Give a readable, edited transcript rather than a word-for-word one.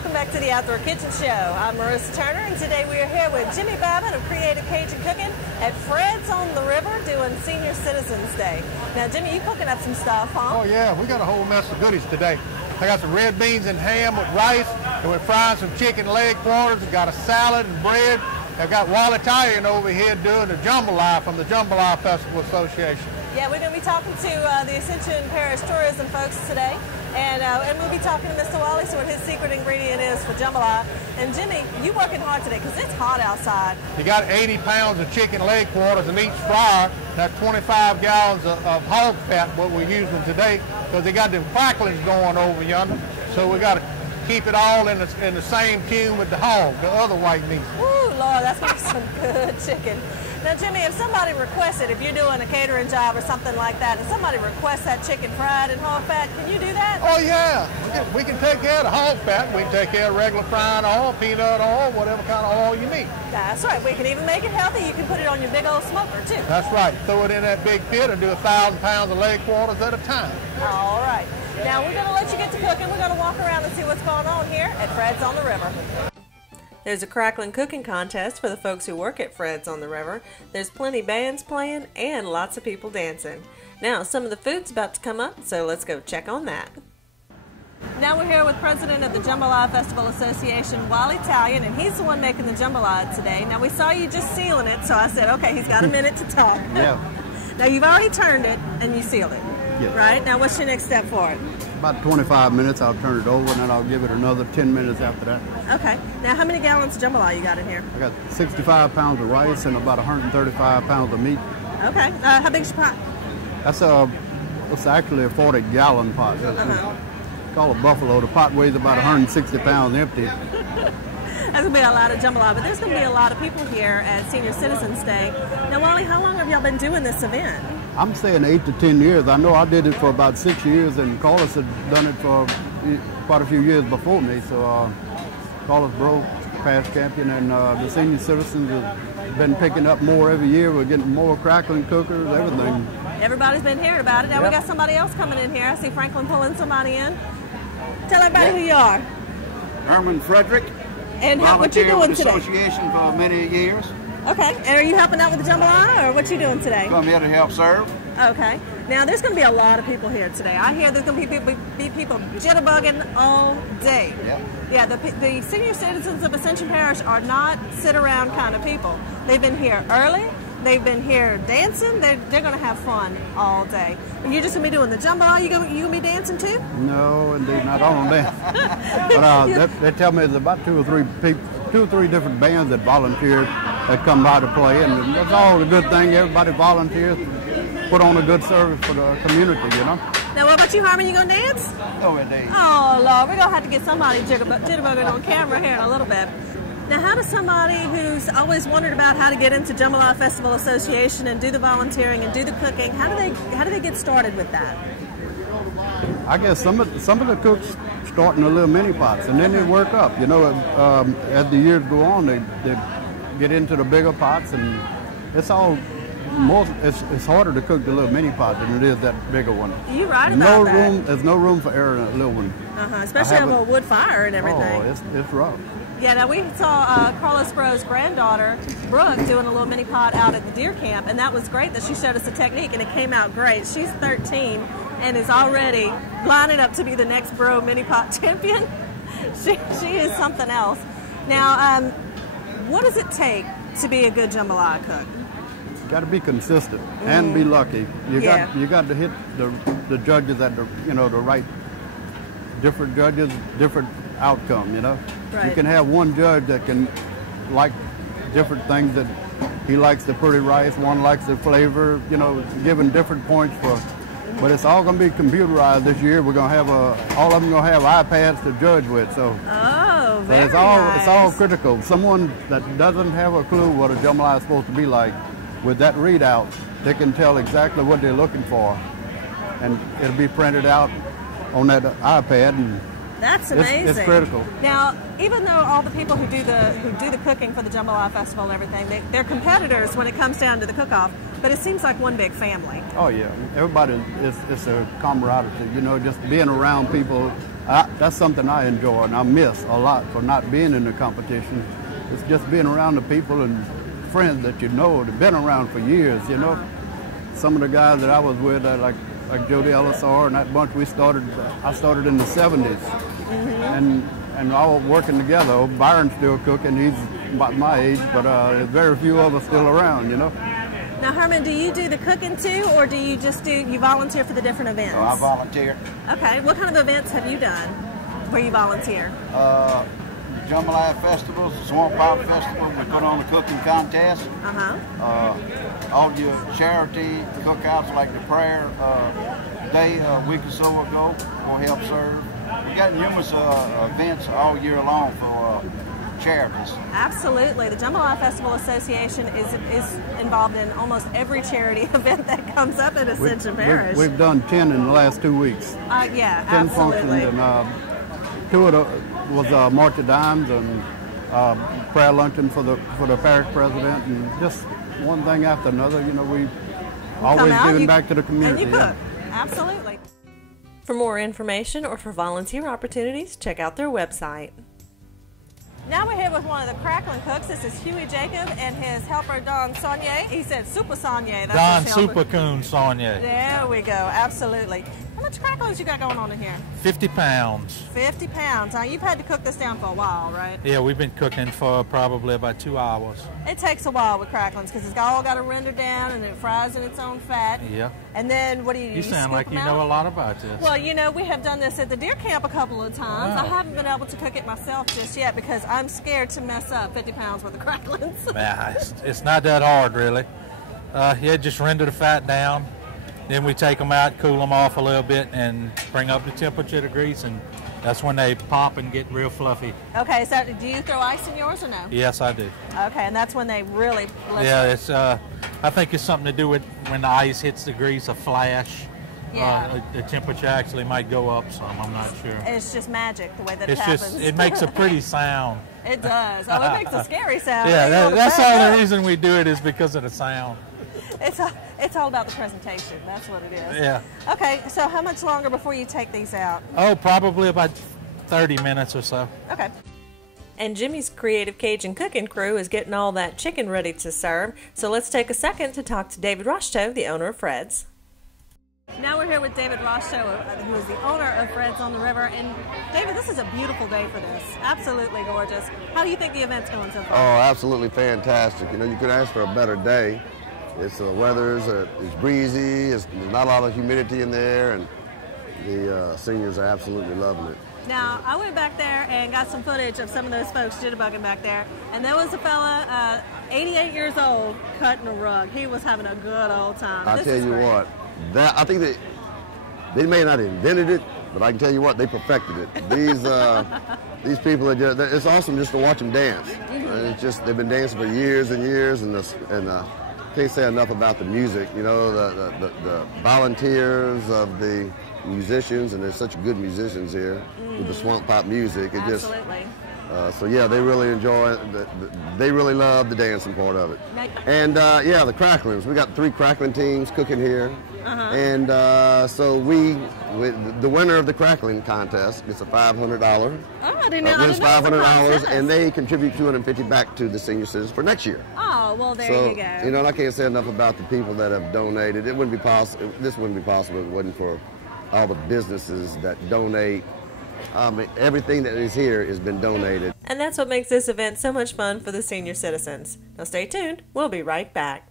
welcome back to the Outdoor Kitchen Show. I'm Marissa Turner, and today we are here with Jimmy Babbitt of Creative Cajun Cooking at Fred's on the River doing Senior Citizens Day. Now, Jimmy, you cooking up some stuff, huh? Oh, yeah, we got a whole mess of goodies today. I got some red beans and ham with rice, and we're frying some chicken leg quarters. We got a salad and bread. I've got Wally Tallion over here doing the Jambalaya from the Jambalaya Festival Association. Yeah, we're going to be talking to the Ascension Parish tourism folks today, and we'll be talking to Mr. Wally, see what his secret ingredient is for jambalaya. And Jimmy, you working hard today because it's hot outside. You got 80 pounds of chicken leg quarters in each fryer. That's 25 gallons of hog fat, what we're using today, because they got them cracklings going over yonder. So we got to keep it all in the same tune with the hog, the other white meat. Woo, Lord, that's going to be some good chicken. Now, Jimmy, if somebody requests it, if you're doing a catering job or something like that, and somebody requests that chicken fried in hog fat, can you do that? Oh, yeah. We can take care of the hog fat. We can take care of regular frying oil, peanut oil, whatever kind of oil you need. That's right. We can even make it healthy. You can put it on your big old smoker, too. That's right. Throw it in that big pit and do 1,000 pounds of leg quarters at a time. All right. Now, we're going to let you get to cooking. We're going to walk around and see what's going on here at Fred's on the River. There's a crackling cooking contest for the folks who work at Fred's on the River. There's plenty bands playing and lots of people dancing. Now, some of the food's about to come up, so let's go check on that. Now we're here with President of the Jambalaya Festival Association, Wally Tallion, and he's the one making the jambalaya today. Now, we saw you just sealing it, so I said, okay, he's got a minute to talk. Yeah. Now, you've already turned it and you sealed it. Yes. Right? Now, what's your next step for it? About 25 minutes, I'll turn it over, and then I'll give it another 10 minutes after that. Okay. Now, how many gallons of jambalaya you got in here? I got 65 pounds of rice and about 135 pounds of meat. Okay. How big's your pot? It's actually a 40-gallon pot. It's called a buffalo. The pot weighs about 160 pounds empty. That's going to be a lot of jambalaya, but there's going to be a lot of people here at Senior Citizens Day. Now, Wally, how long have y'all been doing this event? I'm saying 8 to 10 years. I know I did it for about 6 years, and Carlos had done it for quite a few years before me. So Carlos broke past champion, and the Senior Citizens have been picking up more every year. We're getting more crackling cookers, everything. Everybody's been hearing about it. Now we got somebody else coming in here. I see Franklin pulling somebody in. Tell everybody who you are. Herman, Frederic. And what you doing today? Association for many years. Okay. And are you helping out with the jambalaya, or what you doing today? I'm here to help serve. Okay. Now there's going to be a lot of people here today. I hear there's going to be people jitterbugging all day. Yep. Yeah. The Senior Citizens of Ascension Parish are not sit-around kind of people. They've been here early. They've been here dancing. They're going to have fun all day. And you're just going to be doing the jambalaya? You going to be dancing too? No, indeed not. I don't dance. But they tell me there's about two or three different bands that volunteer that come by to play, and that's all a good thing. Everybody volunteers, put on a good service for the community, you know. Now, what about you, Herman? You going to dance? Oh, indeed. Oh, Lord. We're going to have to get somebody jitterbugging on camera here in a little bit. Now, how does somebody who's always wondered about how to get into Jambalaya Festival Association and do the volunteering and do the cooking, how do they get started with that? I guess some of the cooks start in the little mini pots, and then they work up. You know, as the years go on, they get into the bigger pots, and it's harder to cook the little mini pot than it is that bigger one. You're right about that. There's no room for error in a little one. Especially on a wood fire and everything. Oh, it's rough. Yeah, now we saw Carlos Bro's granddaughter, Brooke, doing a little mini pot out at the deer camp, and that was great that she showed us the technique, and it came out great. She's 13 and is already lining up to be the next Bro mini pot champion. She is something else. Now, what does it take to be a good jambalaya cook? You got to be consistent and be lucky. You got to hit the judges at the right different judges, different outcome, you know. Right. You can have one judge that can like different things, that he likes the pretty rice, one likes the flavor, you know, giving different points for, but it's all going to be computerized this year. We're going to have all of them going to have iPads to judge with, so. Oh, very it's nice. all critical. Someone that doesn't have a clue what a jambalaya is supposed to be like, with that readout, they can tell exactly what they're looking for, and it'll be printed out on that iPad, and that's amazing. It's critical. Now, even though all the people who do the cooking for the Jambalaya Festival and everything, they're competitors when it comes down to the cook-off, but it seems like one big family. Oh yeah, everybody it's a camaraderie. You know, just being around people. That's something I enjoy and I miss a lot for not being in the competition. It's just being around the people and friends that you know, that have been around for years, you know. Some of the guys that I was with, like Jody Ellisor and that bunch, I started in the 70s. And all working together. Byron's still cooking, he's about my age, but there's very few of us still around, you know. Now, Herman, do you do the cooking too, or do you just you volunteer for the different events? I volunteer. Okay, what kind of events have you done where you volunteer? Jambalaya festivals, the Swamp Pop Festival, we put on a cooking contest. All your charity cookouts like the prayer day a week or so ago, we'll help serve. We got numerous events all year long for charities. Absolutely. The Jambalaya Festival Association is involved in almost every charity event that comes up in Ascension Parish. We've done 10 in the last 2 weeks. Yeah, 10 absolutely. functions, and 2 of them was March of Dimes and prayer luncheon for the parish president, and just one thing after another. You know, we always giving back to the community. And you cook. Absolutely. For more information or for volunteer opportunities, check out their website. Now we're here with one of the crackling cooks. This is Huey Jacob and his helper Don Saunier. He said Super Saunier. Don Supercoon Saunier. There we go. Absolutely. How much cracklings you got going on in here? 50 pounds. 50 pounds. Now you've had to cook this down for a while, right? Yeah, we've been cooking for probably about 2 hours. It takes a while with cracklings because it's all got to render down and it fries in its own fat. Yeah. And then what do you You sound like you know a lot about this. Well, you know, we have done this at the deer camp a couple of times. Wow. I haven't been able to cook it myself just yet because I'm scared to mess up 50 pounds worth of cracklings. Nah, it's not that hard, really. Yeah, just render the fat down. Then we take them out, cool them off a little bit, and bring up the temperature of the grease, and that's when they pop and get real fluffy. Okay, so do you throw ice in yours or no? Yes, I do. Okay, and that's when they really listen. Yeah, it's. I think it's something to do with when the ice hits the grease, a flash. Yeah. The temperature actually might go up some. I'm not sure. It's just magic the way that it It's happens. just. It makes a pretty sound. It does. Oh, it makes a scary sound. Yeah, that's the only reason we do it is because of the sound. It's all about the presentation. That's what it is. Yeah. Okay, so how much longer before you take these out? Oh, probably about 30 minutes or so. Okay. And Jimmy's Creative Cajun Cooking crew is getting all that chicken ready to serve. So let's take a second to talk to David Roshto, the owner of Fred's. Now we're here with David Roshto, who is the owner of Fred's on the River. And David, this is a beautiful day for this. Absolutely gorgeous. How do you think the event's going so far? Oh, absolutely fantastic. You know, you could ask for a better day. It's the weather is breezy. There's not a lot of humidity in there, and the seniors are absolutely loving it. Now, I went back there and got some footage of some of those folks jitterbugging back there, and there was a fella, 88 years old, cutting a rug. He was having a good old time. I tell you what, I think they may not have invented it, but I can tell you what, they perfected it. These people are it's awesome just to watch them dance. It's just they've been dancing for years and years, and can't say enough about the music. You know, the volunteers of the musicians, and there's such good musicians here with the swamp pop music. It Absolutely. So yeah, they really enjoy it. They really love the dancing part of it. And yeah, the cracklings. We got 3 crackling teams cooking here. And so the winner of the crackling contest gets a $500. Oh, I didn't know. Wins $500, and they contribute $250 back to the senior citizens for next year. Oh, well, there you go. You know, and I can't say enough about the people that have donated. It wouldn't be possible. This wouldn't be possible if it wasn't for all the businesses that donate. Everything that is here has been donated. And that's what makes this event so much fun for the senior citizens. Now stay tuned. We'll be right back.